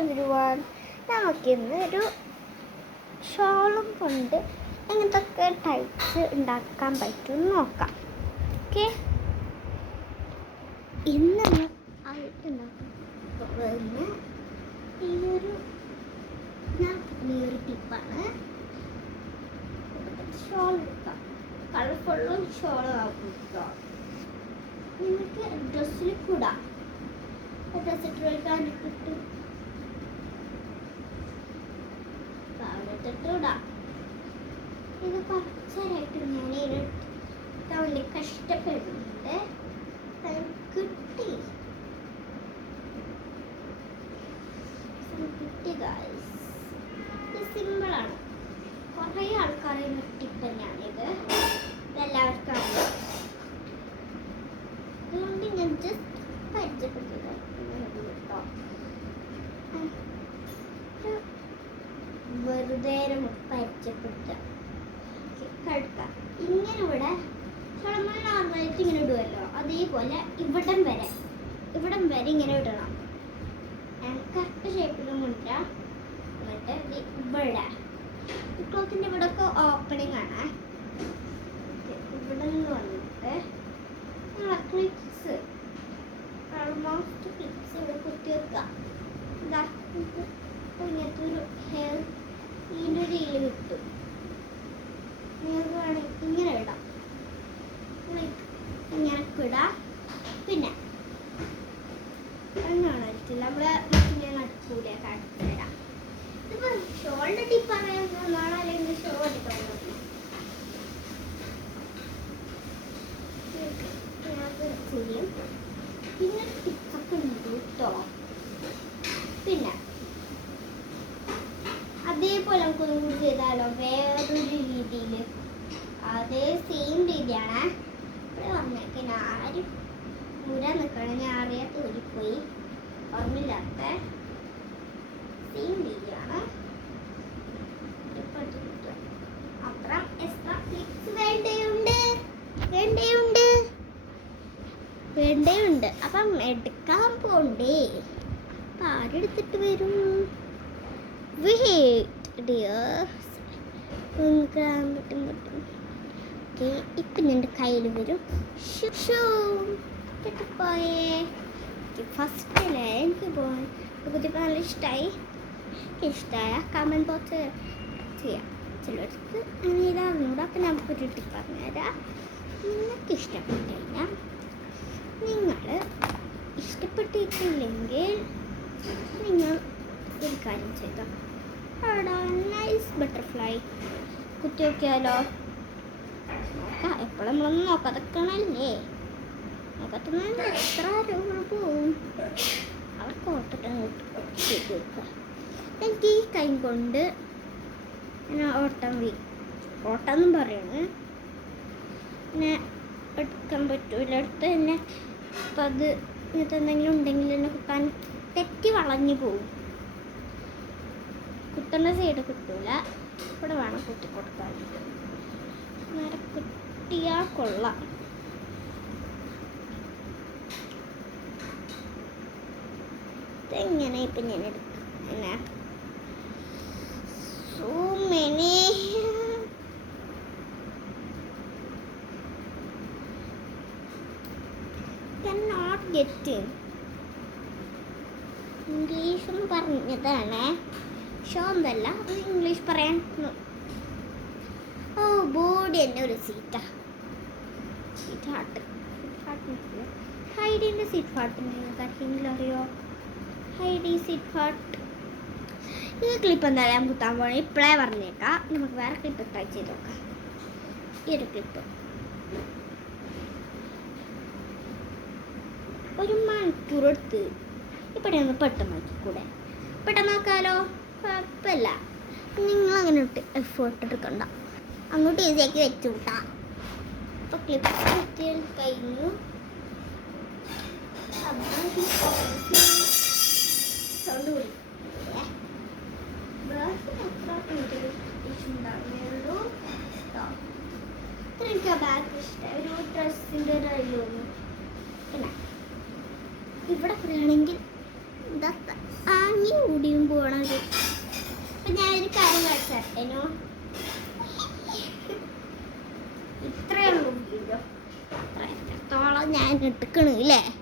Everyone, നമുക്കിന്ന് ഒരു ഷോളും കൊണ്ട് എങ്ങനത്തൊക്കെ ടൈപ്സ് ഉണ്ടാക്കാൻ പറ്റും നോക്കാം. ഓക്കെ, ഇന്ന് ആയിട്ടുണ്ടാക്കുന്ന ഈയൊരു ടിപ്പാണ്. ഷോൾ എടുക്കാം, കളർഫുള്ളും ഷോളും ആക്കാം. നിങ്ങൾക്ക് ഡ്രസ്സിൽ കൂടാം, ഡ്രസ്സ് ഇട്ടിട്ട് ഇടാം. ഇത് കുറച്ചേരായിട്ട് ഞാൻ ഇടാൻ വേണ്ടി കഷ്ടപ്പെടുന്നുണ്ട്. കിട്ടി ഗൈസ്. ഇത് സിമ്പിളാണ്, കുറേ ആൾക്കാരുടെ ടിപ്പ് തന്നെയാണിത്, ഇതെല്ലാവർക്കും അറിയാം. അതുകൊണ്ട് ഞാൻ ജസ്റ്റ് പരിചയപ്പെടുത്തുക കേട്ടോ. വെറുതെ പരിചയപ്പെടുത്തുക. കഴുക്കാം ഇങ്ങനെ ഇവിടെ നമ്മൾ നോർമലായിട്ട് ഇങ്ങനെ ഇടുമല്ലോ, അതേപോലെ ഇവിടം വരെ ഇങ്ങനെ ഇടണം. കറക്റ്റ് ഷേപ്പിലും ഇടാം. എന്നിട്ട് ഇവിടെ ക്ലോത്തിൻ്റെ ഇവിടെ ഒക്കെ ഓപ്പണിംഗ് ആണ്. ഇവിടെ നിന്ന് വന്നിട്ട് ക്ലിപ്സ്, ഓൾമോസ്റ്റ് ക്ലിപ്സ് ഇവിടെ കുത്തി വെക്കുക. ഇതാ ഇങ്ങനത്തെ ഒരു ഹെയർ ഇതിൻ്റെ ഒരു ഇല കിട്ടും. നിങ്ങൾക്ക് വേണമെങ്കിൽ ഇങ്ങനെ ഇടാം, ഇങ്ങനെ ഇടാം. പിന്നെ കാണാറ്റില്ല നമ്മളെ ഞാൻ നടക്കൂലേ, കാണിച്ചു തരാം. ഇതിപ്പോൾ ഷോളിൻ്റെ ടിപ്പ് അറിയാവുന്നതാണ്, അല്ലെങ്കിൽ ഷോ അടിക്കാൻ ചെയ്യും. പിന്നെ ടിപ്പൊക്കെ ഉണ്ട് കേട്ടോ. പിന്നെ അതേപോലെ നമുക്കൊന്നും കൂടി ചെയ്താലോ, വേറൊരു രീതിയിൽ. അതേ സെയിം രീതിയാണ് ഇവിടെ വന്നേക്കാൻ. ആരും മുരാൻ നിൽക്കണം, ഞാൻ അറിയാത്ത ഊരിപ്പോയി, ഓർമ്മയില്ലാത്ത സെയിം രീതിയാണ്. അത്ര എക്സ്ട്രാ ക്ലിപ്സ് വേണ്ടയുണ്ട്. അപ്പം എടുക്കാൻ പോണ്ടേ, അപ്പം ആരെടുത്തിട്ട് വരും? ഇപ്പം എൻ്റെ കയ്യിൽ വരും. ഫസ്റ്റിലെ എനിക്ക് കുത്തിപ്പോൾ നല്ല ഇഷ്ടമായ കമൻറ്റ് ബോക്സ് ചെയ്യാം. ചിലർക്ക് അങ്ങനെ ഇതാകുന്നുണ്ട്. അപ്പം നമുക്കൊരു ടിപ്പ് പറഞ്ഞുതരാം. നിങ്ങൾക്ക് ഇഷ്ടപ്പെട്ട് കഴിഞ്ഞാൽ, നിങ്ങൾ ഇഷ്ടപ്പെട്ടിട്ടില്ലെങ്കിൽ നിങ്ങൾ ഒരു കാര്യം ചെയ്തോ, അവിടെ നൈസ് ബട്ടർഫ്ലൈ കുത്തി നോക്കിയാലോ. നോക്കാം, എപ്പോഴും നമ്മളൊന്നും നോക്കാതൊക്കെയാണല്ലേ. നോക്കാത്ത എത്ര രൂപ പോവും, അവർക്ക് ഓട്ടിട്ട് ചെയ്ത് വെക്കുക. എനിക്ക് ഈ കൈ കൊണ്ട് ഓട്ടാന്നും പറയണേ, പിന്നെ എടുക്കാൻ പറ്റൂല. എടുത്ത് തന്നെ അപ്പം അത് ഇങ്ങനത്തെ എന്തെങ്കിലും ഉണ്ടെങ്കിൽ തന്നെ കുത്താൻ തെറ്റി വളഞ്ഞു പോവും. കുത്തേണ്ട സൈഡ് കിട്ടൂല, ഇവിടെ വേണം കുത്തി കൊടുക്കാൻ. നേരെ കുത്തിയാൽ കൊള്ളാം. ഇതെങ്ങനെ ഇപ്പം ഞാൻ എടുക്കും? എന്നാ so many cannot get in. English എന്ന് പറഞ്ഞതാണ്, ഷോ ഒന്നല്ല, അത് ഇംഗ്ലീഷ് പറയാൻ. ഓ ബോഡി തന്നെ ഒരു സീറ്റ് ഹാർട്ട്. ഹൈഡിൻ്റെ സീറ്റ് ഹാർട്ട് നിങ്ങൾക്ക് ആർക്കെങ്കിലും അറിയോ? ഹൈഡി സീറ്റ് ഹാർട്ട്. ഈ ക്ലിപ്പ് എന്തായാലും ഞാൻ കുത്താൻ പോകണം, ഇപ്പോഴേ പറഞ്ഞേക്കാം. നമുക്ക് വേറെ ക്ലിപ്പ് ട്രൈ ചെയ്ത് നോക്കാം. ഈ ഒരു ക്ലിപ്പ് 1 മണിക്കൂർ എടുത്ത് ഇവിടെ ഒന്ന് പെട്ടെന്ന് നോക്കിക്കൂടെ? പെട്ടെന്ന് നോക്കാമല്ലോ, കുഴപ്പമില്ല. നിങ്ങളങ്ങനെ ഇട്ട് എഫേർട്ട് എടുക്കണ്ട, അങ്ങോട്ട് ഈസിയാക്കി വെച്ചു കൂട്ടാം. അപ്പോൾ ക്ലിപ്പ് കുത്തിയാൽ കഴിഞ്ഞു. സൗണ്ട് കൂടി എനിക്ക് ആ ബാഗ് ഇഷ്ടമായി, ഒരു ഡ്രസ്സിൻ്റെ റയിലൊന്നും. പിന്നെ ഇവിടെ പറയുകയാണെങ്കിൽ ആങ്ങി കൂടി പോണത്. അപ്പം ഞാനൊരു കാര്യം കളിച്ചേനോ, ഇത്രയേ ഉള്ളൂ വീഡിയോ. എത്രത്തോളം ഞാൻ എടുക്കണില്ലേ.